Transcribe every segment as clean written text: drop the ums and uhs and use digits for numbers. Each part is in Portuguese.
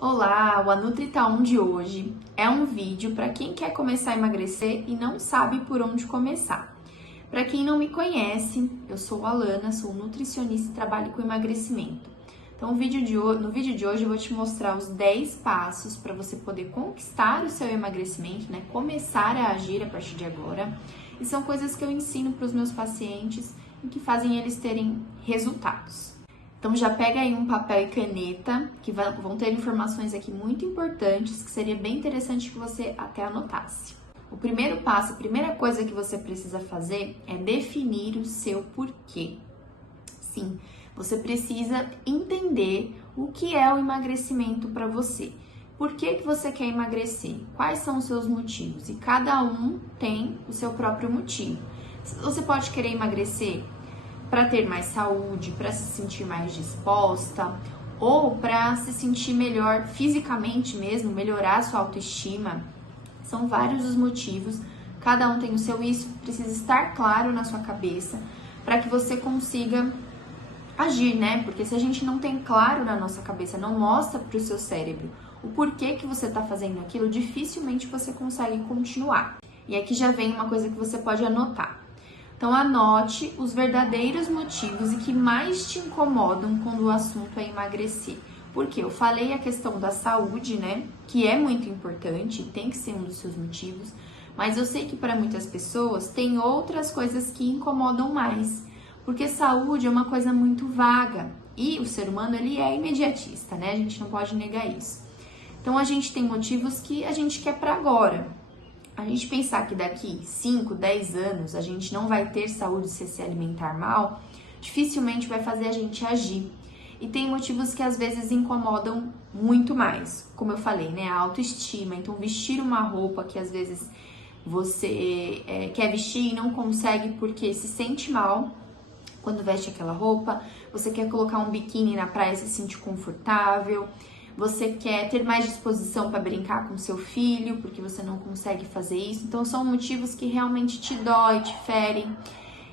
Olá, o AnutriTa1 de hoje é um vídeo para quem quer começar a emagrecer e não sabe por onde começar. Para quem não me conhece, eu sou a Alana, sou nutricionista e trabalho com emagrecimento. Então, no vídeo de hoje eu vou te mostrar os 10 passos para você poder conquistar o seu emagrecimento, né? Começar a agir a partir de agora. E são coisas que eu ensino para os meus pacientes e que fazem eles terem resultados. Então já pega aí um papel e caneta, que vão ter informações aqui muito importantes, que seria bem interessante que você até anotasse. O primeiro passo, a primeira coisa que você precisa fazer é definir o seu porquê. Sim, você precisa entender o que é o emagrecimento para você. Por que você quer emagrecer? Quais são os seus motivos? E cada um tem o seu próprio motivo. Você pode querer emagrecer para ter mais saúde, para se sentir mais disposta ou para se sentir melhor fisicamente mesmo, melhorar a sua autoestima. São vários os motivos, cada um tem o seu, isso precisa estar claro na sua cabeça para que você consiga agir, né? Porque se a gente não tem claro na nossa cabeça, não mostra para o seu cérebro o porquê que você está fazendo aquilo, dificilmente você consegue continuar. E aqui já vem uma coisa que você pode anotar. Então, anote os verdadeiros motivos e que mais te incomodam quando o assunto é emagrecer. Porque eu falei a questão da saúde, né? Que é muito importante, tem que ser um dos seus motivos. Mas eu sei que para muitas pessoas tem outras coisas que incomodam mais. Porque saúde é uma coisa muito vaga. E o ser humano, ele é imediatista, né? A gente não pode negar isso. Então, a gente tem motivos que a gente quer para agora. A gente pensar que daqui 5, 10 anos a gente não vai ter saúde se alimentar mal, dificilmente vai fazer a gente agir. E tem motivos que às vezes incomodam muito mais, como eu falei, né? A autoestima. Então, vestir uma roupa que às vezes você quer vestir e não consegue porque se sente mal quando veste aquela roupa. Você quer colocar um biquíni na praia e se sentir confortável. Você quer ter mais disposição para brincar com seu filho, porque você não consegue fazer isso. Então, são motivos que realmente te dói, te ferem.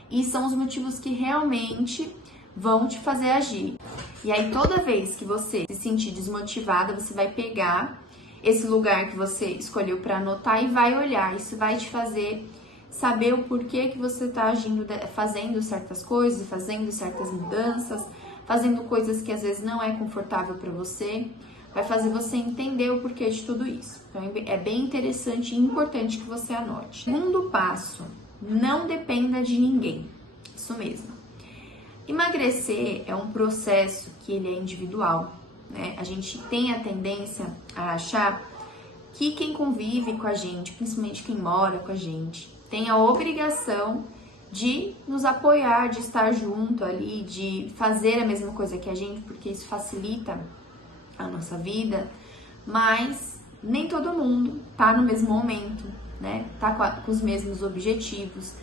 E são os motivos que realmente vão te fazer agir. E aí, toda vez que você se sentir desmotivada, você vai pegar esse lugar que você escolheu para anotar e vai olhar. Isso vai te fazer saber o porquê que você está agindo, fazendo certas coisas, fazendo certas mudanças, fazendo coisas que às vezes não é confortável para você. Vai fazer você entender o porquê de tudo isso. Então, é bem interessante e importante que você anote. Segundo passo, não dependa de ninguém. Isso mesmo. Emagrecer é um processo que ele é individual, né? A gente tem a tendência a achar que quem convive com a gente, principalmente quem mora com a gente, tem a obrigação de nos apoiar, de estar junto ali, de fazer a mesma coisa que a gente, porque isso facilita a nossa vida, mas nem todo mundo tá no mesmo momento, né? Tá com os mesmos objetivos.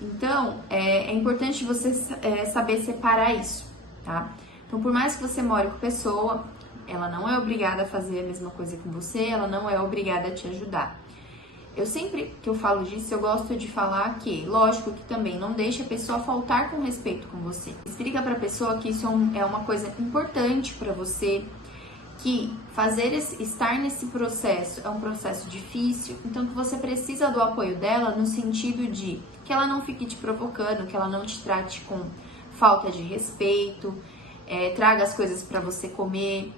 Então, é importante você saber separar isso, tá? Então, por mais que você more com a pessoa, ela não é obrigada a fazer a mesma coisa que você, ela não é obrigada a te ajudar. Eu sempre que eu falo disso, eu gosto de falar que, lógico que também não deixe a pessoa faltar com respeito com você. Explica pra pessoa que isso é uma coisa importante pra você, que estar nesse processo é um processo difícil, então que você precisa do apoio dela no sentido de que ela não fique te provocando, que ela não te trate com falta de respeito, traga as coisas para você comer,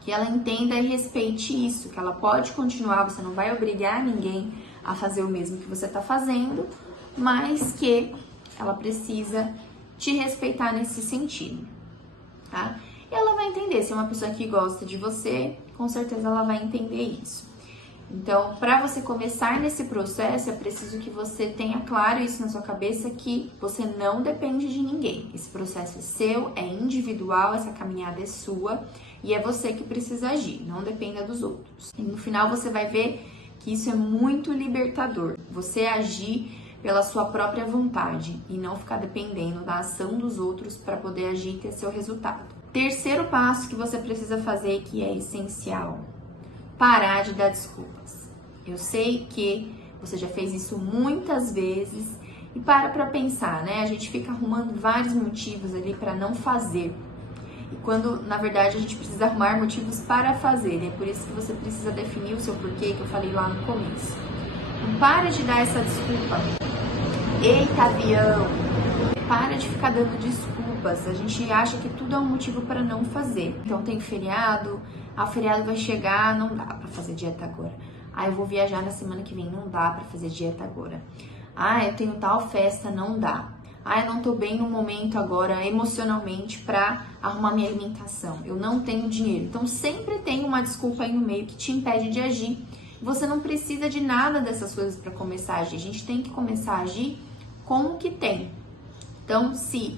que ela entenda e respeite isso, que ela pode continuar, você não vai obrigar ninguém a fazer o mesmo que você está fazendo, mas que ela precisa te respeitar nesse sentido, tá? E ela vai entender, se é uma pessoa que gosta de você, com certeza ela vai entender isso. Então, para você começar nesse processo, é preciso que você tenha claro isso na sua cabeça, que você não depende de ninguém. Esse processo é seu, é individual, essa caminhada é sua e é você que precisa agir, não dependa dos outros. E no final você vai ver que isso é muito libertador, você agir pela sua própria vontade e não ficar dependendo da ação dos outros para poder agir e ter seu resultado. Terceiro passo que você precisa fazer, que é essencial, parar de dar desculpas. Eu sei que você já fez isso muitas vezes e para pensar, né? A gente fica arrumando vários motivos ali para não fazer. E quando, na verdade, a gente precisa arrumar motivos para fazer. É por isso que você precisa definir o seu porquê, que eu falei lá no começo. Não para de dar essa desculpa. Eita, avião! Para de ficar dando desculpas. A gente acha que tudo é um motivo para não fazer. Então tem feriado, o feriado vai chegar, não dá para fazer dieta agora. Eu vou viajar na semana que vem, não dá para fazer dieta agora. Eu tenho tal festa, não dá. Eu não tô bem no momento agora, emocionalmente, para arrumar minha alimentação. Eu não tenho dinheiro. Então sempre tem uma desculpa aí no meio que te impede de agir. Você não precisa de nada dessas coisas para começar a agir. A gente tem que começar a agir com o que tem. Então, se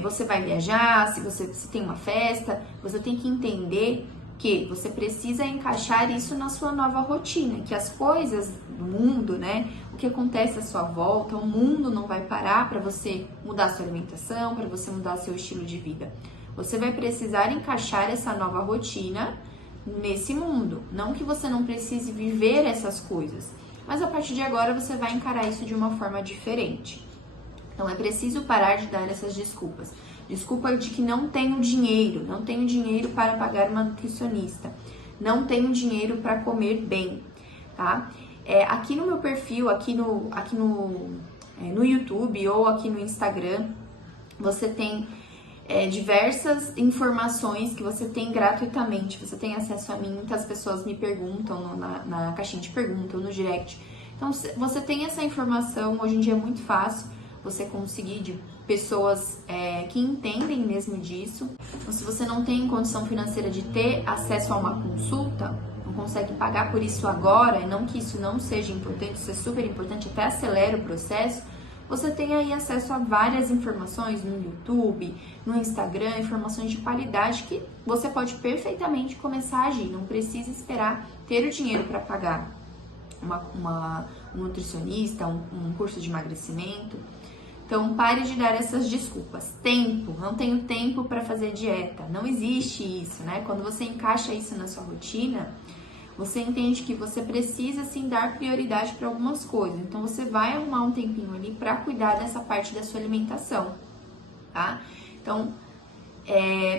você vai viajar, se tem uma festa, você tem que entender que você precisa encaixar isso na sua nova rotina, que as coisas do mundo, né, o que acontece à sua volta, o mundo não vai parar para você mudar sua alimentação, para você mudar seu estilo de vida. Você vai precisar encaixar essa nova rotina nesse mundo. Não que você não precise viver essas coisas, mas a partir de agora você vai encarar isso de uma forma diferente. Então é preciso parar de dar essas desculpas. Desculpa de que não tenho dinheiro para pagar uma nutricionista, não tenho dinheiro para comer bem, tá? Aqui no meu perfil, aqui no YouTube ou aqui no Instagram, você tem diversas informações que você tem gratuitamente, você tem acesso a mim. Muitas pessoas me perguntam na caixinha de perguntas, no direct. Então você tem essa informação, hoje em dia é muito fácil você conseguir de pessoas que entendem mesmo disso. Então, se você não tem condição financeira de ter acesso a uma consulta, não consegue pagar por isso agora, e não que isso não seja importante, isso é super importante, até acelera o processo, você tem aí acesso a várias informações no YouTube, no Instagram, informações de qualidade que você pode perfeitamente começar a agir. Não precisa esperar ter o dinheiro para pagar um nutricionista, um curso de emagrecimento. Então, pare de dar essas desculpas. Tempo, não tenho tempo para fazer dieta. Não existe isso, né? Quando você encaixa isso na sua rotina, você entende que você precisa, sim, dar prioridade para algumas coisas. Então, você vai arrumar um tempinho ali para cuidar dessa parte da sua alimentação, tá? Então,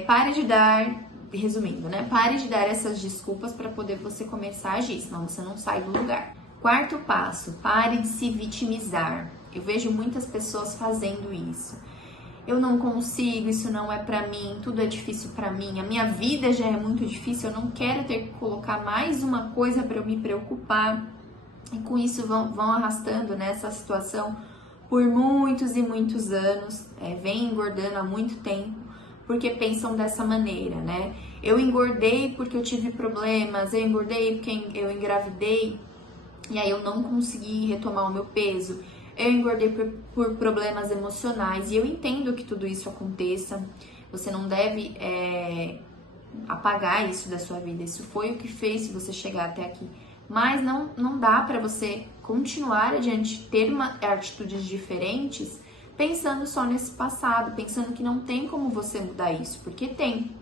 pare de dar, resumindo, né? Pare de dar essas desculpas para poder você começar a agir, senão você não sai do lugar. Quarto passo, pare de se vitimizar. Eu vejo muitas pessoas fazendo isso. Eu não consigo, isso não é pra mim, tudo é difícil pra mim, a minha vida já é muito difícil, eu não quero ter que colocar mais uma coisa para eu me preocupar. E com isso vão arrastando nessa situação por muitos e muitos anos, vem engordando há muito tempo, porque pensam dessa maneira, né? Eu engordei porque eu tive problemas, eu engordei porque eu engravidei e aí eu não consegui retomar o meu peso. Eu engordei por problemas emocionais e eu entendo que tudo isso aconteça. Você não deve apagar isso da sua vida. Isso foi o que fez você chegar até aqui. Mas não dá para você continuar adiante, ter atitudes diferentes, pensando só nesse passado, pensando que não tem como você mudar isso, porque tem.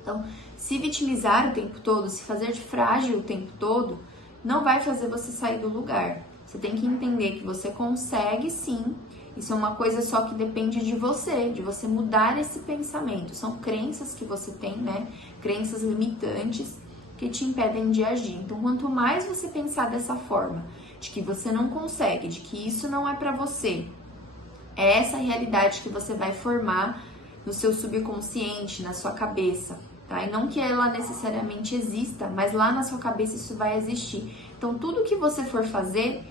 Então, se vitimizar o tempo todo, se fazer de frágil o tempo todo, não vai fazer você sair do lugar. Você tem que entender que você consegue, sim. Isso é uma coisa só que depende de você mudar esse pensamento. São crenças que você tem, né? Crenças limitantes que te impedem de agir. Então, quanto mais você pensar dessa forma, de que você não consegue, de que isso não é pra você, é essa realidade que você vai formar no seu subconsciente, na sua cabeça, tá? E não que ela necessariamente exista, mas lá na sua cabeça isso vai existir. Então, tudo que você for fazer,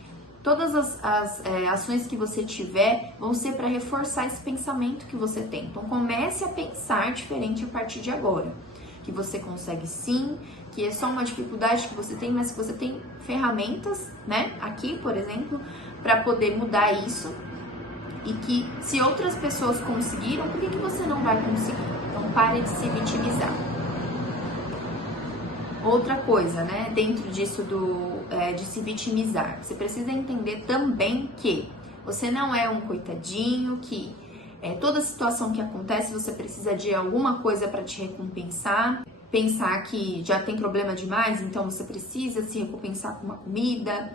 todas as ações que você tiver vão ser para reforçar esse pensamento que você tem. Então, comece a pensar diferente a partir de agora. Que você consegue sim, que é só uma dificuldade que você tem, mas que você tem ferramentas, né? Aqui, por exemplo, para poder mudar isso. E que se outras pessoas conseguiram, por que você não vai conseguir? Então, pare de se vitimizar. Outra coisa, né, dentro disso de se vitimizar, você precisa entender também que você não é um coitadinho, que toda situação que acontece você precisa de alguma coisa para te recompensar, pensar que já tem problema demais, então você precisa se recompensar com uma comida,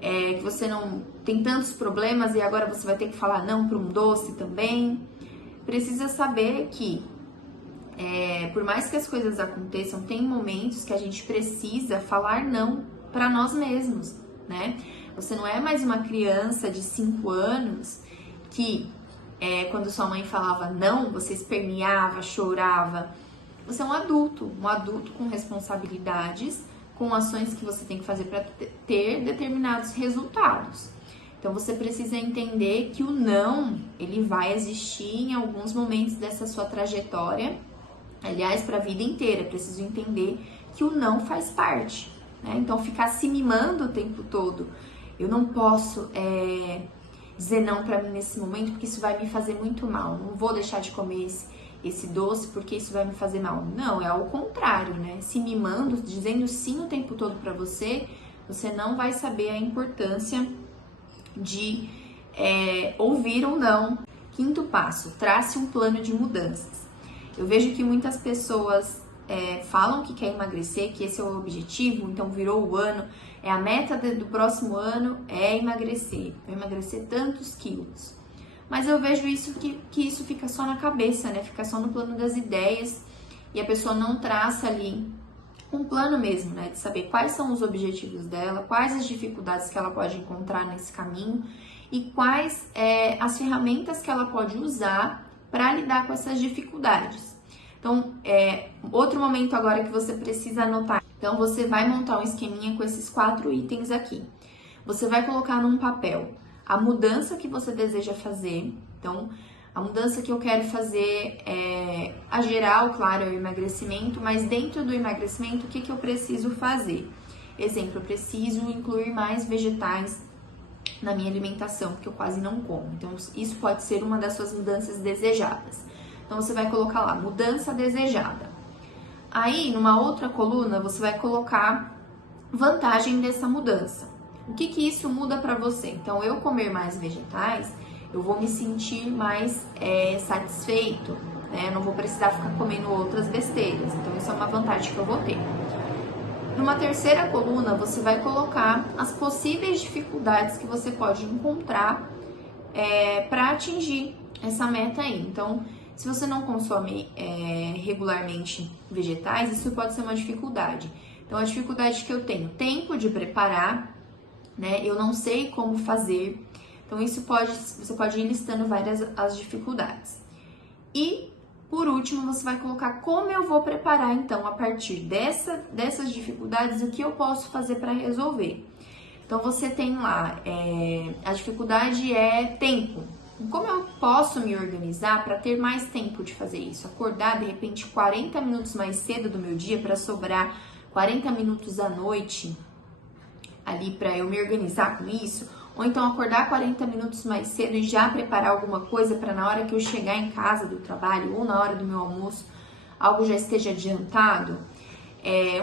que você não tem tantos problemas e agora você vai ter que falar não para um doce também. Precisa saber que Por mais que as coisas aconteçam, tem momentos que a gente precisa falar não para nós mesmos, né? Você não é mais uma criança de 5 anos que, quando sua mãe falava não, você esperneava, chorava. Você é um adulto com responsabilidades, com ações que você tem que fazer para ter determinados resultados. Então você precisa entender que o não, ele vai existir em alguns momentos dessa sua trajetória. Aliás, para a vida inteira, preciso entender que o não faz parte, né? Então, ficar se mimando o tempo todo, eu não posso dizer não para mim nesse momento, porque isso vai me fazer muito mal. Não vou deixar de comer esse doce, porque isso vai me fazer mal. Não, é ao contrário, né? Se mimando, dizendo sim o tempo todo para você, você não vai saber a importância de ouvir ou não. Quinto passo, trace um plano de mudanças. Eu vejo que muitas pessoas falam que quer emagrecer, que esse é o objetivo, então virou o ano, a meta do próximo ano é emagrecer, tantos quilos. Mas eu vejo isso que isso fica só na cabeça, né? Fica só no plano das ideias e a pessoa não traça ali um plano mesmo, né? De saber quais são os objetivos dela, quais as dificuldades que ela pode encontrar nesse caminho e quais as ferramentas que ela pode usar para lidar com essas dificuldades. Então, outro momento agora que você precisa anotar. Então, você vai montar um esqueminha com esses 4 itens aqui. Você vai colocar num papel a mudança que você deseja fazer. Então, a mudança que eu quero fazer a geral, claro, é o emagrecimento, mas dentro do emagrecimento, o que eu preciso fazer? Exemplo, eu preciso incluir mais vegetais na minha alimentação, porque eu quase não como. Então, isso pode ser uma das suas mudanças desejadas. Então, você vai colocar lá, mudança desejada. Aí, numa outra coluna, você vai colocar vantagem dessa mudança. O que isso muda para você? Então, eu comer mais vegetais, eu vou me sentir mais satisfeito, né? Eu não vou precisar ficar comendo outras besteiras. Então, isso é uma vantagem que eu vou ter. Numa terceira coluna, você vai colocar as possíveis dificuldades que você pode encontrar para atingir essa meta aí. Então, se você não consome regularmente vegetais, isso pode ser uma dificuldade. Então, a dificuldade que eu tenho, tempo de preparar, né? Eu não sei como fazer. Então, você pode ir listando várias as dificuldades. E, por último, você vai colocar como eu vou preparar, então, a partir dessas dificuldades, o que eu posso fazer para resolver. Então, você tem lá, a dificuldade é tempo. Como eu posso me organizar para ter mais tempo de fazer isso? Acordar, de repente, 40 minutos mais cedo do meu dia para sobrar 40 minutos à noite ali para eu me organizar com isso? Ou então acordar 40 minutos mais cedo e já preparar alguma coisa para na hora que eu chegar em casa do trabalho ou na hora do meu almoço, algo já esteja adiantado?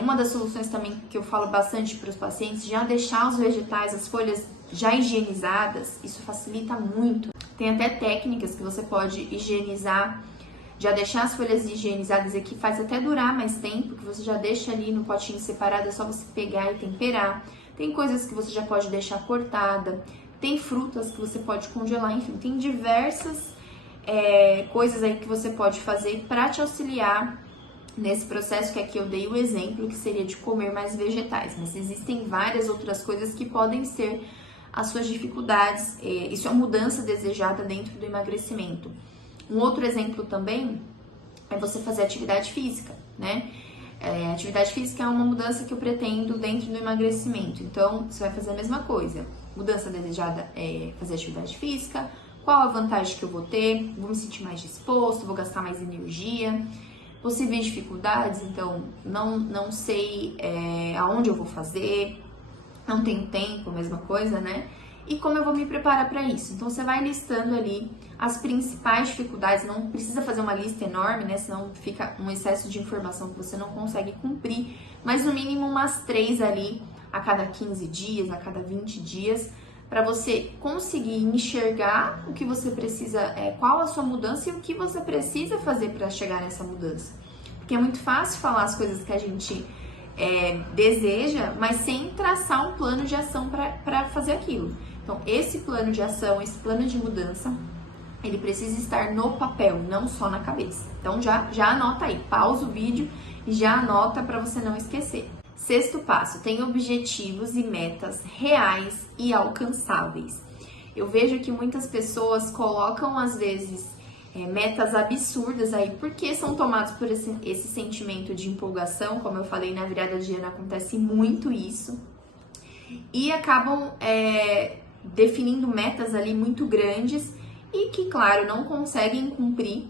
Uma das soluções também que eu falo bastante para os pacientes, já deixar os vegetais, as folhas já higienizadas, isso facilita muito. Tem até técnicas que você pode higienizar, já deixar as folhas higienizadas e que faz até durar mais tempo, que você já deixa ali no potinho separado, é só você pegar e temperar. Tem coisas que você já pode deixar cortada, tem frutas que você pode congelar, enfim, tem diversas coisas aí que você pode fazer para te auxiliar nesse processo, que aqui eu dei o exemplo, que seria de comer mais vegetais, mas existem várias outras coisas que podem ser as suas dificuldades, isso é uma mudança desejada dentro do emagrecimento. Um outro exemplo também é você fazer atividade física, né? Atividade física é uma mudança que eu pretendo dentro do emagrecimento, então você vai fazer a mesma coisa. Mudança desejada é fazer atividade física, qual a vantagem que eu vou ter, vou me sentir mais disposto, vou gastar mais energia. Possíveis dificuldades, então não sei aonde eu vou fazer, não tenho tempo, mesma coisa, né? E como eu vou me preparar para isso? Então, você vai listando ali as principais dificuldades, não precisa fazer uma lista enorme, né? Senão fica um excesso de informação que você não consegue cumprir, mas no mínimo umas 3 ali a cada 15 dias, a cada 20 dias, para você conseguir enxergar o que você precisa, qual a sua mudança e o que você precisa fazer para chegar nessa mudança. Porque é muito fácil falar as coisas que a gente deseja, mas sem traçar um plano de ação para fazer aquilo. Então, esse plano de ação, esse plano de mudança, ele precisa estar no papel, não só na cabeça. Então já anota aí, pausa o vídeo e já anota para você não esquecer. Sexto passo, tem objetivos e metas reais e alcançáveis. Eu vejo que muitas pessoas colocam, às vezes, metas absurdas aí, porque são tomados por esse sentimento de empolgação, como eu falei, na virada de ano acontece muito isso, e acabam definindo metas ali muito grandes e que, claro, não conseguem cumprir.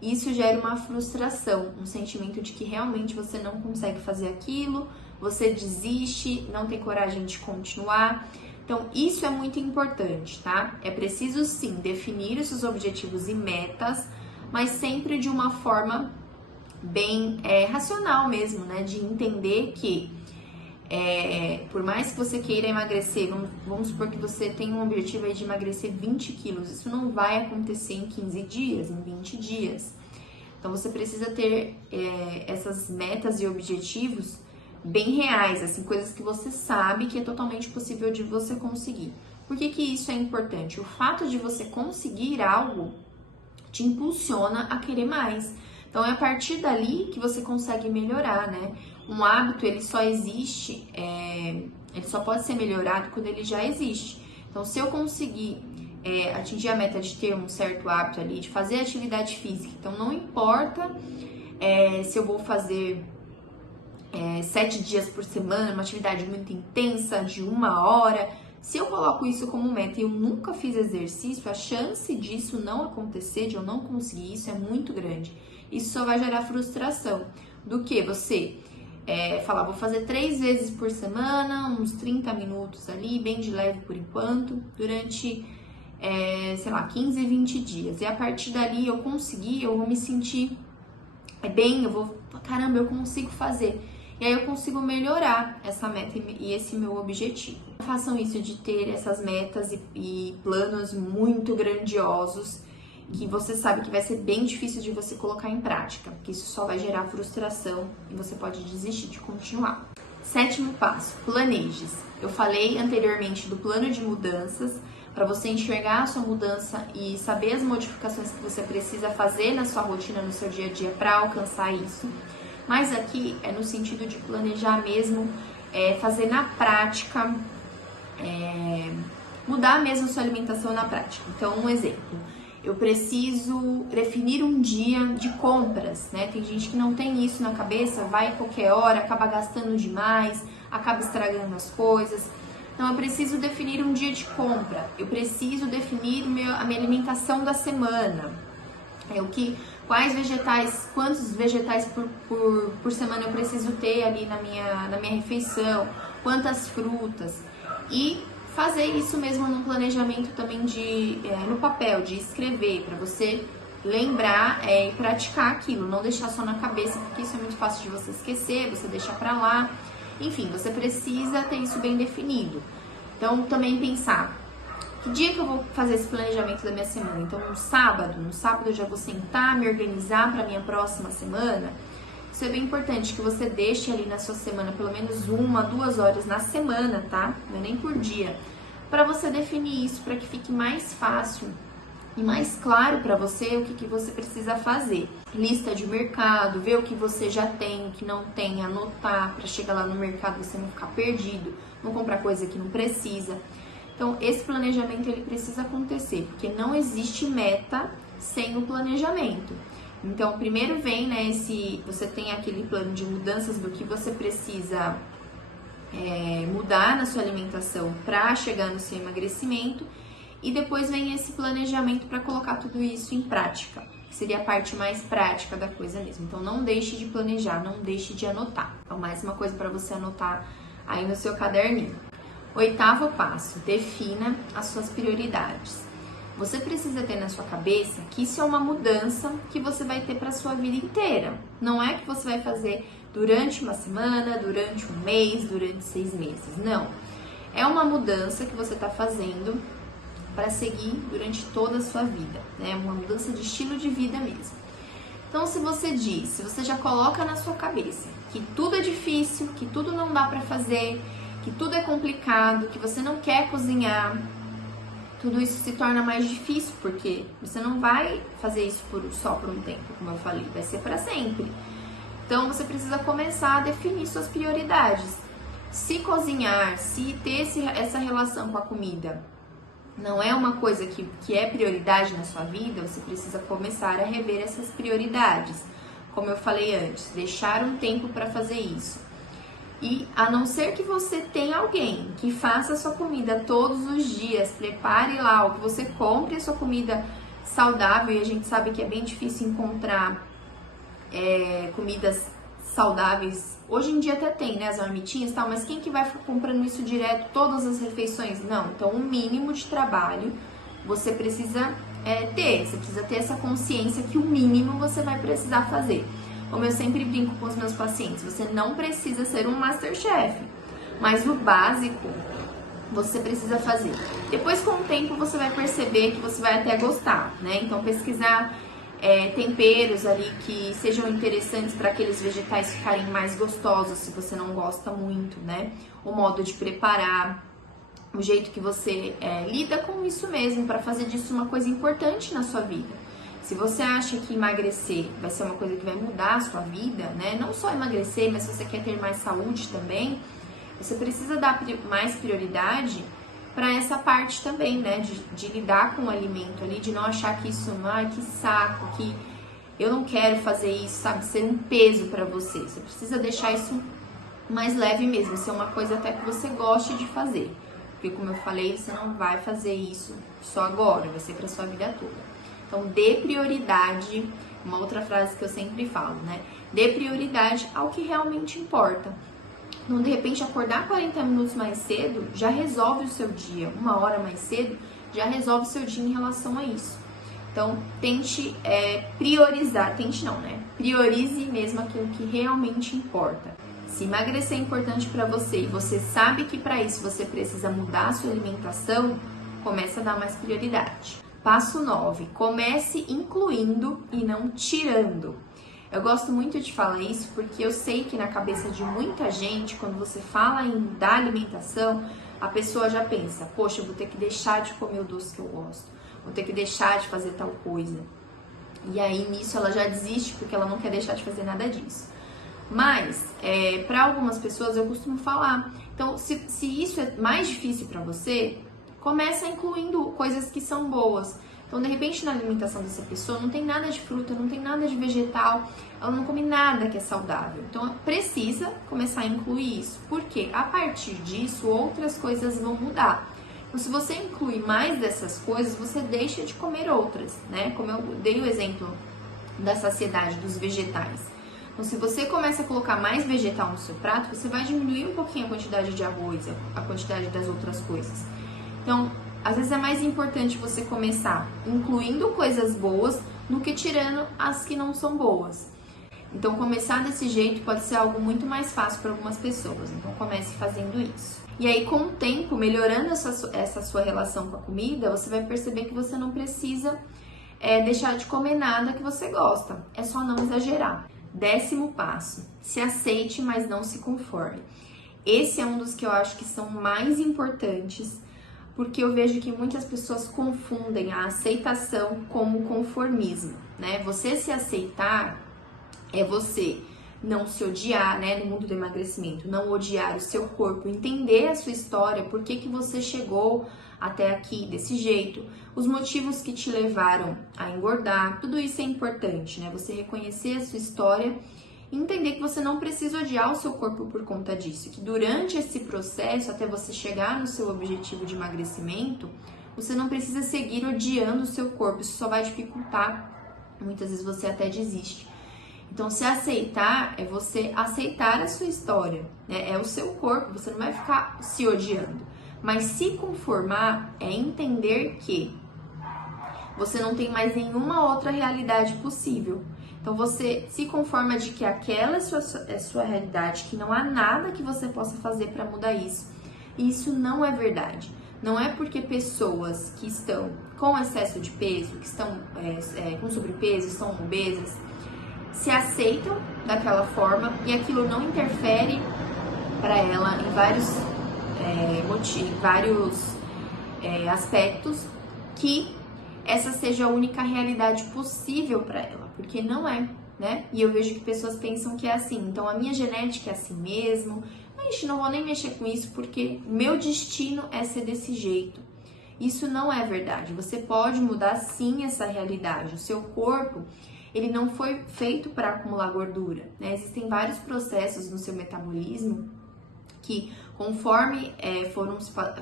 Isso gera uma frustração, um sentimento de que realmente você não consegue fazer aquilo, você desiste, não tem coragem de continuar. Então, isso é muito importante, tá? É preciso, sim, definir os seus objetivos e metas, mas sempre de uma forma bem racional mesmo, né? De entender que, por mais que você queira emagrecer, vamos supor que você tem um objetivo aí de emagrecer 20 quilos, isso não vai acontecer em 15 dias, em 20 dias. Então, você precisa ter essas metas e objetivos bem reais, assim, coisas que você sabe que é totalmente possível de você conseguir. Por que que isso é importante? O fato de você conseguir algo te impulsiona a querer mais. Então, é a partir dali que você consegue melhorar, né? Um hábito, ele só existe, ele só pode ser melhorado quando ele já existe. Então, se eu conseguir atingir a meta de ter um certo hábito ali, de fazer atividade física, então não importa se eu vou fazer 7 dias por semana, uma atividade muito intensa, de 1 hora. Se eu coloco isso como meta e eu nunca fiz exercício, a chance disso não acontecer, de eu não conseguir isso, é muito grande. Isso só vai gerar frustração. Do que você falar, vou fazer 3 vezes por semana, uns 30 minutos ali, bem de leve por enquanto, durante, sei lá, 15, 20 dias. E a partir dali eu conseguir, eu vou me sentir bem, eu vou, caramba, eu consigo fazer. E aí eu consigo melhorar essa meta e esse meu objetivo. Não façam isso de ter essas metas e planos muito grandiosos que você sabe que vai ser bem difícil de você colocar em prática, porque isso só vai gerar frustração e você pode desistir de continuar. Sétimo passo, planeje-se. Eu falei anteriormente do plano de mudanças, para você enxergar a sua mudança e saber as modificações que você precisa fazer na sua rotina, no seu dia a dia para alcançar isso. Mas aqui é no sentido de planejar mesmo, fazer na prática, mudar mesmo sua alimentação na prática. Então, um exemplo, eu preciso definir um dia de compras, né? Tem gente que não tem isso na cabeça, vai a qualquer hora, acaba gastando demais, acaba estragando as coisas. Então, eu preciso definir um dia de compra, eu preciso definir a minha alimentação da semana. Quais vegetais, quantos vegetais por semana eu preciso ter ali na minha refeição, quantas frutas. E fazer isso mesmo no planejamento também no papel, de escrever, para você lembrar e praticar aquilo, não deixar só na cabeça, porque isso é muito fácil de você esquecer, você deixa pra lá. Enfim, você precisa ter isso bem definido. Então, também pensar, que dia que eu vou fazer esse planejamento da minha semana? Então, no sábado eu já vou sentar, me organizar para a minha próxima semana. Isso é bem importante, que você deixe ali na sua semana pelo menos 1, 2 horas na semana, tá? Não é nem por dia. Para você definir isso, para que fique mais fácil e mais claro para você o que você precisa fazer. Lista de mercado, ver o que você já tem, o que não tem, anotar, para chegar lá no mercado você não ficar perdido, não comprar coisa que não precisa. Então, esse planejamento ele precisa acontecer, porque não existe meta sem o planejamento. Então, primeiro vem, né, você tem aquele plano de mudanças do que você precisa mudar na sua alimentação para chegar no seu emagrecimento, e depois vem esse planejamento para colocar tudo isso em prática, que seria a parte mais prática da coisa mesmo. Então, não deixe de planejar, não deixe de anotar. Então, mais uma coisa para você anotar aí no seu caderninho. 8º passo, defina as suas prioridades. Você precisa ter na sua cabeça que isso é uma mudança que você vai ter para a sua vida inteira. Não é que você vai fazer durante uma semana, durante um mês, durante 6 meses. Não. É uma mudança que você está fazendo para seguir durante toda a sua vida, né? Uma mudança de estilo de vida mesmo. Então, se você já coloca na sua cabeça que tudo é difícil, que tudo não dá para fazer, que tudo é complicado, que você não quer cozinhar, tudo isso se torna mais difícil, porque você não vai fazer isso só por um tempo, como eu falei, vai ser para sempre. Então você precisa começar a definir suas prioridades. Se cozinhar, se ter essa relação com a comida não é uma coisa que é prioridade na sua vida, você precisa começar a rever essas prioridades. Como eu falei antes, deixar um tempo para fazer isso. E a não ser que você tenha alguém que faça a sua comida todos os dias, prepare lá, ou que você compre a sua comida saudável, e a gente sabe que é bem difícil encontrar comidas saudáveis. Hoje em dia até tem, né, as marmitinhas e tal, mas quem que vai ficar comprando isso direto, todas as refeições? Não, então um mínimo de trabalho você precisa você precisa ter essa consciência que o mínimo você vai precisar fazer. Como eu sempre brinco com os meus pacientes, você não precisa ser um Masterchef, mas o básico você precisa fazer. Depois, com o tempo, você vai perceber que você vai até gostar, né? Então, pesquisar temperos ali que sejam interessantes para aqueles vegetais ficarem mais gostosos, se você não gosta muito, né? O modo de preparar, o jeito que você lida com isso mesmo, para fazer disso uma coisa importante na sua vida. Se você acha que emagrecer vai ser uma coisa que vai mudar a sua vida, né? Não só emagrecer, mas se você quer ter mais saúde também, você precisa dar mais prioridade para essa parte também, né? De lidar com o alimento ali, de não achar que isso, que saco, que eu não quero fazer isso, sabe? Ser um peso para você. Você precisa deixar isso mais leve mesmo, ser uma coisa até que você goste de fazer. Porque, como eu falei, você não vai fazer isso só agora, vai ser para sua vida toda. Então, dê prioridade, uma outra frase que eu sempre falo, né? Dê prioridade ao que realmente importa. Então, de repente, acordar 40 minutos mais cedo já resolve o seu dia. 1 hora mais cedo já resolve o seu dia em relação a isso. Então, tente priorizar. Tente não, né? Priorize mesmo aquilo que realmente importa. Se emagrecer é importante para você e você sabe que para isso você precisa mudar a sua alimentação, comece a dar mais prioridade. Passo 9. Comece incluindo e não tirando. Eu gosto muito de falar isso porque eu sei que na cabeça de muita gente, quando você fala da alimentação, a pessoa já pensa, poxa, eu vou ter que deixar de comer o doce que eu gosto, vou ter que deixar de fazer tal coisa. E aí, nisso, ela já desiste porque ela não quer deixar de fazer nada disso. Mas, para algumas pessoas, eu costumo falar, então, se isso é mais difícil para você, começa incluindo coisas que são boas. Então, de repente, na alimentação dessa pessoa não tem nada de fruta, não tem nada de vegetal, ela não come nada que é saudável. Então, precisa começar a incluir isso. Porque a partir disso, outras coisas vão mudar. Então, se você inclui mais dessas coisas, você deixa de comer outras, né? Como eu dei o exemplo da saciedade dos vegetais. Então, se você começa a colocar mais vegetal no seu prato, você vai diminuir um pouquinho a quantidade de arroz, a quantidade das outras coisas. Então, às vezes é mais importante você começar incluindo coisas boas do que tirando as que não são boas. Então, começar desse jeito pode ser algo muito mais fácil para algumas pessoas. Então, comece fazendo isso. E aí, com o tempo, melhorando essa sua relação com a comida, você vai perceber que você não precisa deixar de comer nada que você gosta. É só não exagerar. 10º passo. Se aceite, mas não se conforme. Esse é um dos que eu acho que são mais importantes, porque eu vejo que muitas pessoas confundem a aceitação como conformismo, né? Você se aceitar é você não se odiar, né? No mundo do emagrecimento, não odiar o seu corpo, entender a sua história, por que você chegou até aqui desse jeito, os motivos que te levaram a engordar, tudo isso é importante, né? Você reconhecer a sua história e entender que você não precisa odiar o seu corpo por conta disso, que durante esse processo, até você chegar no seu objetivo de emagrecimento, você não precisa seguir odiando o seu corpo, isso só vai dificultar, muitas vezes você até desiste. Então, se aceitar é você aceitar a sua história, né? É o seu corpo, você não vai ficar se odiando. Mas se conformar é entender que você não tem mais nenhuma outra realidade possível. Então, você se conforma de que aquela é sua realidade, que não há nada que você possa fazer para mudar isso. E isso não é verdade. Não é porque pessoas que estão com excesso de peso, que estão com sobrepeso, estão obesas, se aceitam daquela forma e aquilo não interfere para ela em vários motivos, vários aspectos que essa seja a única realidade possível para ela, porque não é, né? E eu vejo que pessoas pensam que é assim, então a minha genética é assim mesmo, mas não vou nem mexer com isso porque meu destino é ser desse jeito. Isso não é verdade, você pode mudar sim essa realidade, o seu corpo, ele não foi feito para acumular gordura, né? Existem vários processos no seu metabolismo que conforme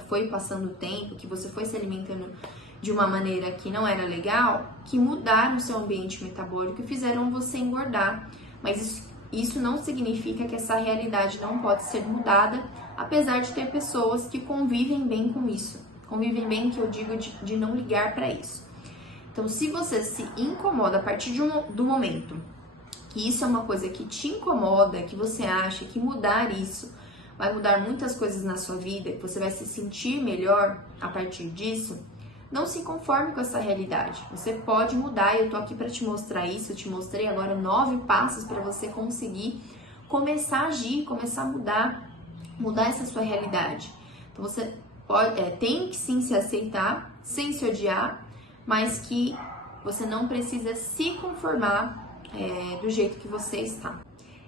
foi passando o tempo, que você foi se alimentando de uma maneira que não era legal, que mudaram o seu ambiente metabólico e fizeram você engordar. Mas isso não significa que essa realidade não pode ser mudada, apesar de ter pessoas que convivem bem com isso. Convivem bem, que eu digo de não ligar para isso. Então, se você se incomoda a partir do momento que isso é uma coisa que te incomoda, que você acha que mudar isso vai mudar muitas coisas na sua vida, que você vai se sentir melhor a partir disso, não se conforme com essa realidade. Você pode mudar e eu tô aqui para te mostrar isso. Eu te mostrei agora 9 passos para você conseguir começar a agir, começar a mudar essa sua realidade. Então você tem que sim se aceitar, sem se odiar, mas que você não precisa se conformar do jeito que você está.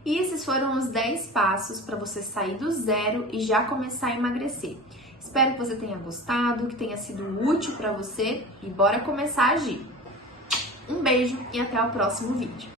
E esses foram os 10 passos para você sair do zero e já começar a emagrecer. Espero que você tenha gostado, que tenha sido útil para você e bora começar a agir. Um beijo e até o próximo vídeo.